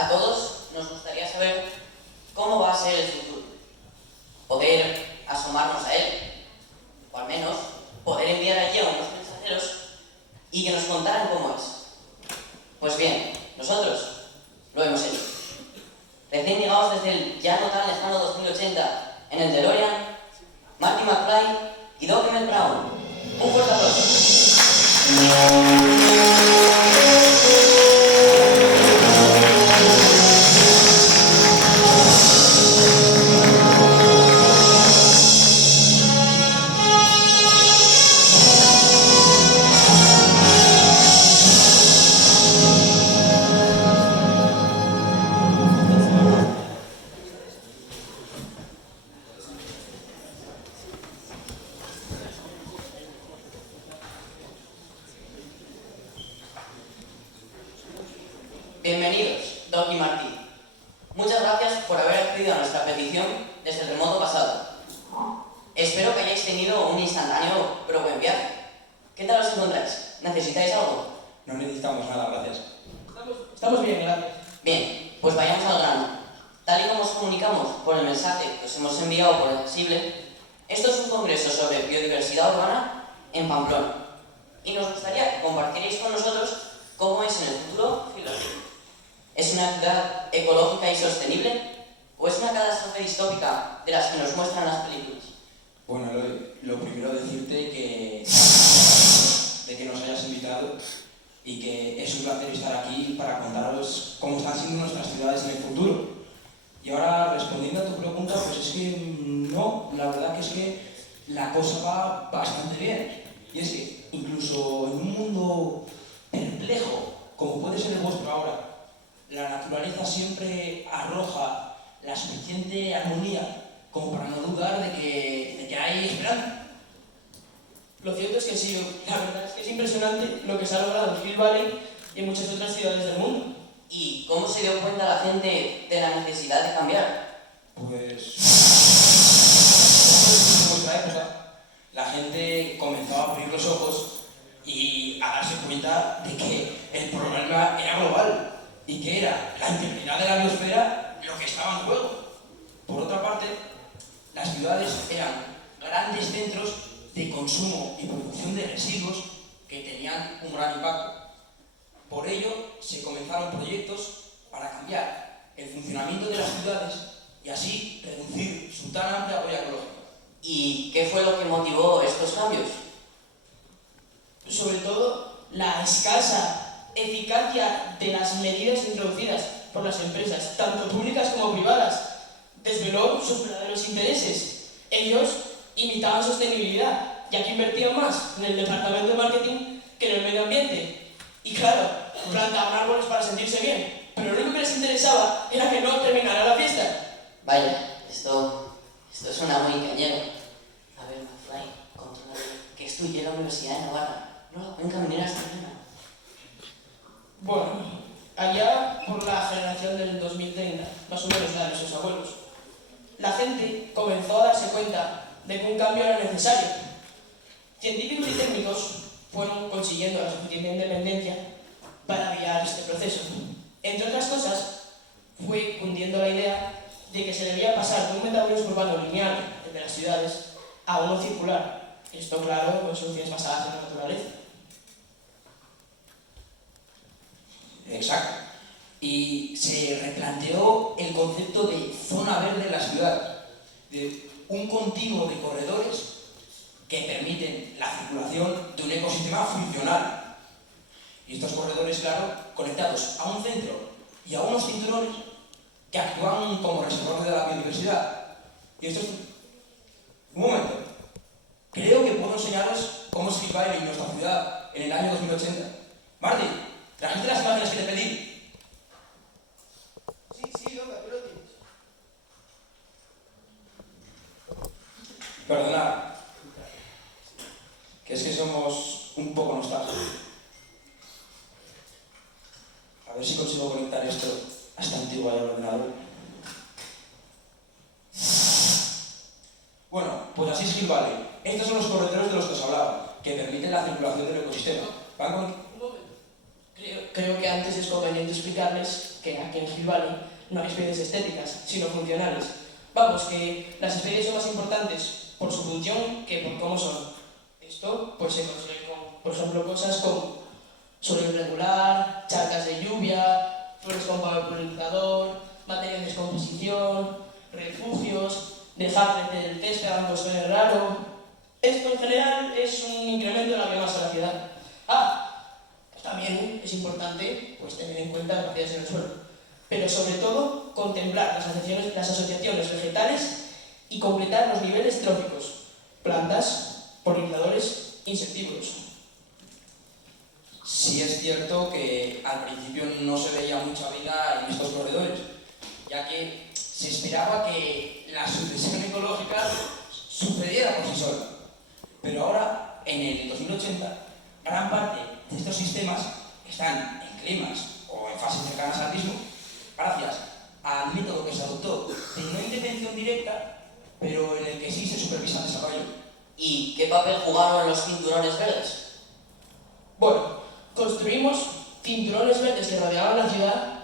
A todos nos gustaría saber cómo va a ser el futuro, poder asomarnos a él, o al menos poder enviar allí a unos mensajeros y que nos contaran cómo es. Pues bien, nosotros lo hemos hecho. Recién llegados desde el ya no tan lejano 2080 en el DeLorean, Marty McFly y Doc Emmett Brown. Un fuerte aplauso. Bienvenidos, Doc y Marty. Muchas gracias por haber accedido a nuestra petición desde el remoto pasado. Espero que hayáis tenido un instantáneo pero buen viaje. ¿Qué tal os encontráis? ¿Necesitáis algo? No necesitamos nada, gracias. Estamos bien, gracias. Bien, pues vayamos al grano. Tal y como os comunicamos por el mensaje que os hemos enviado por accesible, esto es un congreso sobre biodiversidad urbana en Pamplona. Y nos gustaría que compartierais con nosotros cómo es en el futuro Gilbert. ¿Es una ciudad ecológica y sostenible? ¿O es una catástrofe distópica de las que nos muestran las películas? Bueno, lo primero decirte de que nos hayas invitado y que es un placer estar aquí para contaros cómo están siendo nuestras ciudades en el futuro. Y ahora, respondiendo a tu pregunta, pues es que no, la verdad que es que la cosa va bastante bien. Y es que incluso en un mundo perplejo, como puede ser el vuestro ahora, la naturaleza siempre arroja la suficiente armonía como para no dudar de que hay esperanza. Lo cierto es que sí, la verdad es que es impresionante lo que se ha logrado en Hill Valley y en muchas otras ciudades del mundo. ¿Y cómo se dio cuenta la gente de la necesidad de cambiar? Pues en vuestra época, la gente comenzó a abrir los ojos y a darse cuenta de que el problema era global y que era la integridad de la biosfera lo que estaba en juego. Por otra parte, las ciudades eran grandes centros de consumo y producción de residuos que tenían un gran impacto. Por ello, se comenzaron proyectos para cambiar el funcionamiento de las ciudades y así reducir su tan amplia huella ecológica. ¿Y qué fue lo que motivó estos cambios? Sobre todo, la escasa eficacia de las medidas introducidas por las empresas, tanto públicas como privadas, desveló sus verdaderos intereses. Ellos imitaban sostenibilidad, ya que invertían más en el departamento de marketing que en el medio ambiente. Y claro, plantaban árboles para sentirse bien, pero lo único que les interesaba era que no terminara la fiesta. Vaya, esto suena muy cañero. A ver, McFly, controla que estudié en la Universidad de Navarra, no la cuenca minera asturiana. Bueno, allá por la generación del 2030, más o menos la de nuestros abuelos, la gente comenzó a darse cuenta de que un cambio era necesario. Científicos y técnicos fueron consiguiendo la suficiente independencia para guiar este proceso. Entre otras cosas, fue cundiendo la idea de que se debía pasar de un metabolismo urbano lineal, el de las ciudades, a uno circular. Esto, claro, con soluciones basadas en la naturaleza. Exacto. Y se replanteó el concepto de zona verde en la ciudad, de un continuo de corredores que permiten la circulación de un ecosistema funcional. Y estos corredores, claro, conectados a un centro y a unos cinturones que actúan como reservorios de la biodiversidad. Y esto es... Un momento. Creo que puedo enseñaros cómo es Hill Valley, nuestra ciudad, en el año 2080. Marty, ¿trajiste las imágenes que te pedí? Sí, loca, tú lo tienes. Perdonad, que es que somos un poco nostálgicos. A ver si consigo conectar esto a esta antigua del ordenador. Bueno, pues así es Hill Valley. Estos son los corredores de los que os hablaba, que permiten la circulación del ecosistema. ¿Van con...? Un momento. Creo creo que antes es conveniente explicarles que aquí en Hill Valley no hay especies estéticas, sino funcionales. Vamos, que las especies son más importantes por su función que por cómo son. Esto pues se consigue con, por ejemplo, cosas como suelo irregular, charcas de lluvia, flores con papel polinizador, materia de descomposición, refugios, dejar crecer el césped aunque suene raro. Esto en general es un incremento de la biomasa de la ciudad. También es importante pues, tener en cuenta las variedades en el suelo, pero sobre todo contemplar las asociaciones vegetales y completar los niveles tróficos, plantas, polinizadores, insectívoros. Sí es cierto que al principio no se veía mucha vida en estos corredores, ya que se esperaba que la sucesión ecológica sucediera por sí sola. Pero ahora, en el 2080, gran parte de estos sistemas están en climas o en fases cercanas al mismo, gracias al método que se adoptó de no intervención directa, pero en el que sí se supervisa el desarrollo. ¿Y qué papel jugaron los cinturones verdes? Bueno, construimos cinturones verdes que rodeaban la ciudad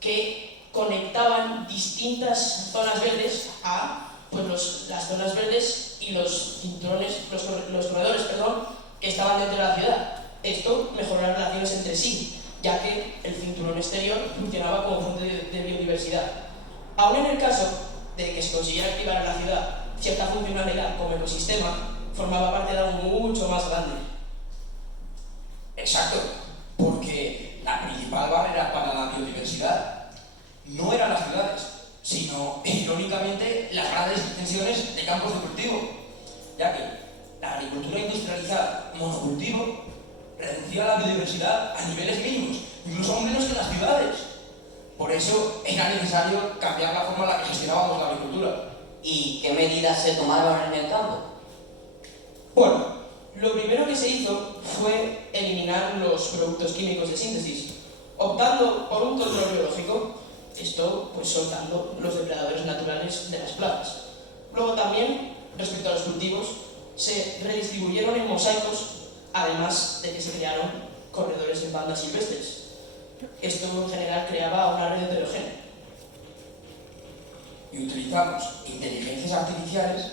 que conectaban distintas zonas verdes a pues, las zonas verdes y los cinturones, los corredores, que estaban dentro de la ciudad. Esto mejoró las relaciones entre sí, ya que el cinturón exterior funcionaba como fuente de biodiversidad. Aún en el caso de que se consiguiera activar en la ciudad cierta funcionalidad como ecosistema, formaba parte de algo mucho más grande. Exacto, porque la principal barrera para la biodiversidad no eran las ciudades, sino, irónicamente, las grandes extensiones de campos de cultivo, ya que la agricultura industrializada monocultivo reducía la biodiversidad a niveles mínimos, incluso aún menos que en las ciudades. Por eso era necesario cambiar la forma en la que gestionábamos la agricultura. ¿Y qué medidas se tomaron en el campo? Bueno, lo primero que se hizo fue eliminar los productos químicos de síntesis, optando por un control biológico, esto pues soltando los depredadores naturales de las plagas. Luego también, respecto a los cultivos, se redistribuyeron en mosaicos, además de que se crearon corredores en bandas silvestres. Esto en general creaba una red heterogénea. Y utilizamos inteligencias artificiales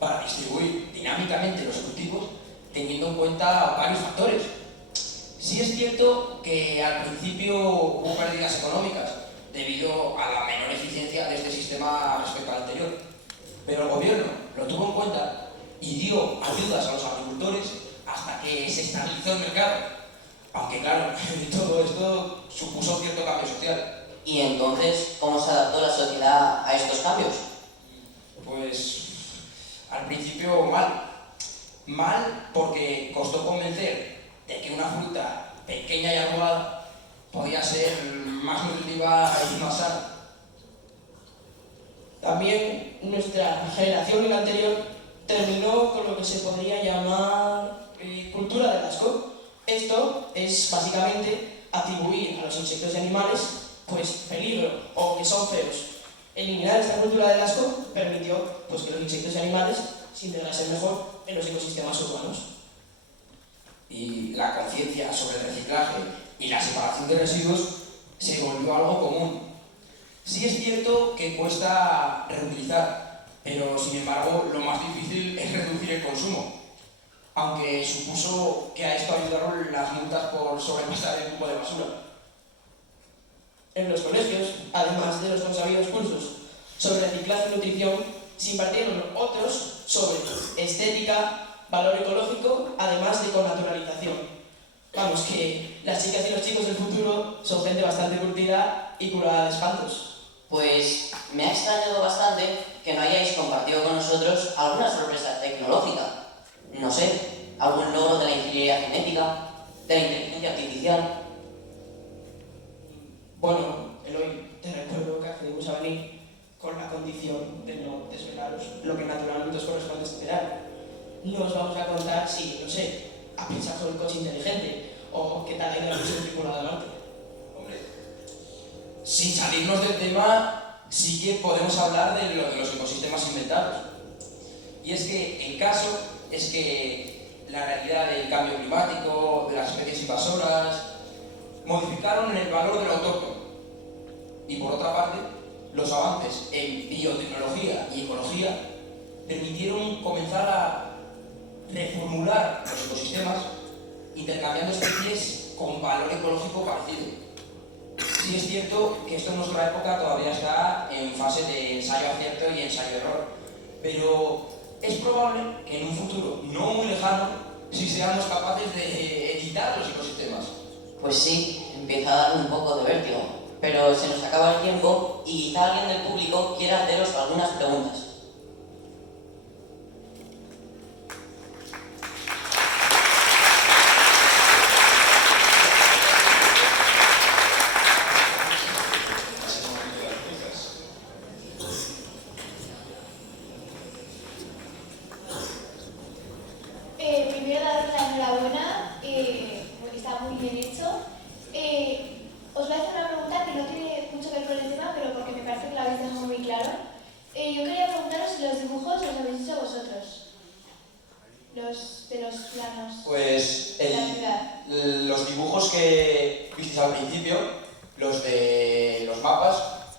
para distribuir dinámicamente los cultivos teniendo en cuenta varios factores. Sí es cierto que al principio hubo pérdidas económicas debido a la menor eficiencia de este sistema respecto al anterior, pero el gobierno lo tuvo en cuenta y dio ayudas a los agricultores hasta que se estabilizó el mercado, aunque claro, todo esto supuso cierto cambio social. ¿Y entonces cómo se adaptó la sociedad a estos cambios? Pues al principio mal. Mal porque costó convencer de que una fruta pequeña y arrugada podía ser más nutritiva y más sana. También nuestra generación y la anterior terminó con lo que se podría llamar cultura del asco. Esto es básicamente atribuir a los insectos y animales pues peligro o que son feos. Eliminar esta cultura del asco permitió pues, que los insectos y animales se integrasen mejor en los ecosistemas urbanos. Y la conciencia sobre el reciclaje y la separación de residuos se volvió algo común. Sí es cierto que cuesta reutilizar, pero sin embargo lo más difícil es reducir el consumo, aunque supuso que a esto ayudaron las multas por sobrepasar el cupo de basura. En los colegios, además de los consabidos cursos sobre reciclaje y nutrición, se impartieron otros sobre estética, valor ecológico, además de connaturalización. Vamos, que las chicas y los chicos del futuro son gente bastante curtida y curada de espantos. Pues me ha extrañado bastante que no hayáis compartido con nosotros alguna sorpresa tecnológica. No sé, algún logro de la ingeniería genética, de la inteligencia artificial. Bueno, Eloy, te recuerdo que accedimos a venir con la condición de no desvelaros lo que naturalmente os corresponde esperar. No os vamos a contar si, no sé, ha pensado sobre el coche inteligente o qué tal ha ido la misión tripulada de Marte. Hombre, sin salirnos del tema, sí que podemos hablar de lo de los ecosistemas inventados. Y es que el caso es que la realidad del cambio climático, de las especies invasoras, modificaron el valor del autóctono. Y por otra parte, los avances en biotecnología y ecología permitieron comenzar a reformular los ecosistemas intercambiando especies con valor ecológico parecido. Sí es cierto que esto en nuestra época todavía está en fase de ensayo-acierto y ensayo-error, pero es probable que en un futuro no muy lejano sí seamos capaces de editar los ecosistemas. Pues sí, empieza a dar un poco de vértigo, pero se nos acaba el tiempo y quizá alguien del público quiera haceros algunas preguntas. Primero daros la enhorabuena, porque está muy bien hecho. Os voy a hacer una pregunta que no tiene mucho que ver con el tema, pero porque me parece que lo habéis dejado muy claro. Yo quería preguntaros si los dibujos los habéis hecho vosotros. Los de los planos Pues de la ciudad. los dibujos que visteis al principio, los de los mapas,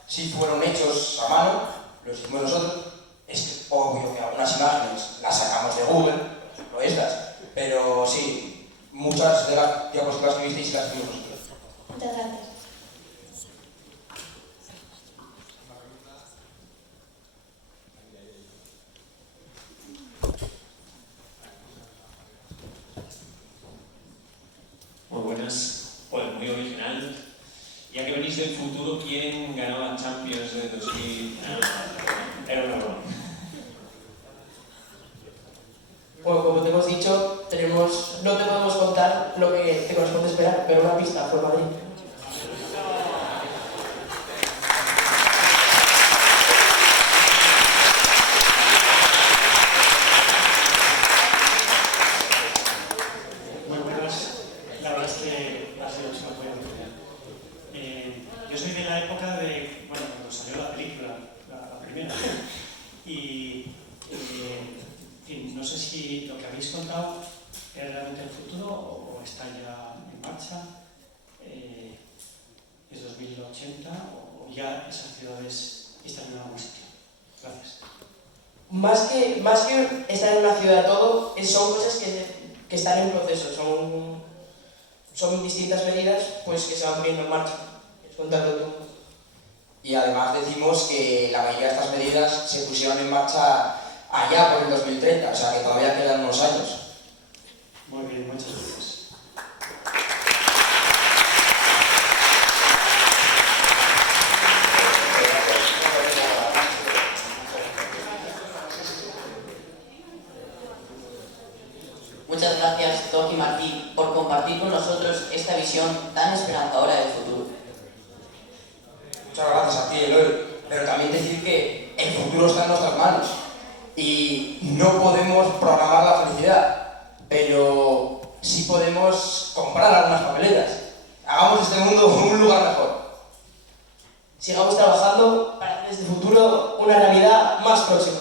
sí fueron hechos a mano, los hicimos nosotros. Es obvio que algunas imágenes las sacamos de Google, por ejemplo estas, pero sí, muchas de las diapositivas que visteis las hicimos nosotros. Muchas gracias. Muy buenas, pues muy original. Ya que venís del futuro, ¿quién ganó la Champions de 2000? Era una broma. Bueno, como te hemos dicho, no te podemos contar lo que te corresponde esperar, pero una pista fue Madrid. Muy buenas, la verdad es que ha sido muy original. Yo soy de la época de, bueno, cuando salió la película, la primera, y en fin, no sé si lo que habéis contado es realmente el futuro o está ya en marcha, es 2080 o ya esas ciudades están en algún sitio. Gracias. Más que estar en una ciudad todo, son cosas que están en proceso, son distintas medidas pues, que se van poniendo en marcha. ¿Quieres contarlo tú? Y además decimos que la mayoría de estas medidas se pusieron en marcha allá por el 2030, o sea que todavía quedan unos años. Muy bien, muchas gracias. Muchas gracias, Doc y Martí, por compartir con nosotros esta visión tan esperanzadora del futuro. Muchas gracias a ti, Eloy, pero también decir que el futuro está en nuestras manos y no podemos programar la felicidad, pero sí podemos comprar algunas papeletas. Hagamos este mundo un lugar mejor. Sigamos trabajando para hacer este futuro una realidad más próxima.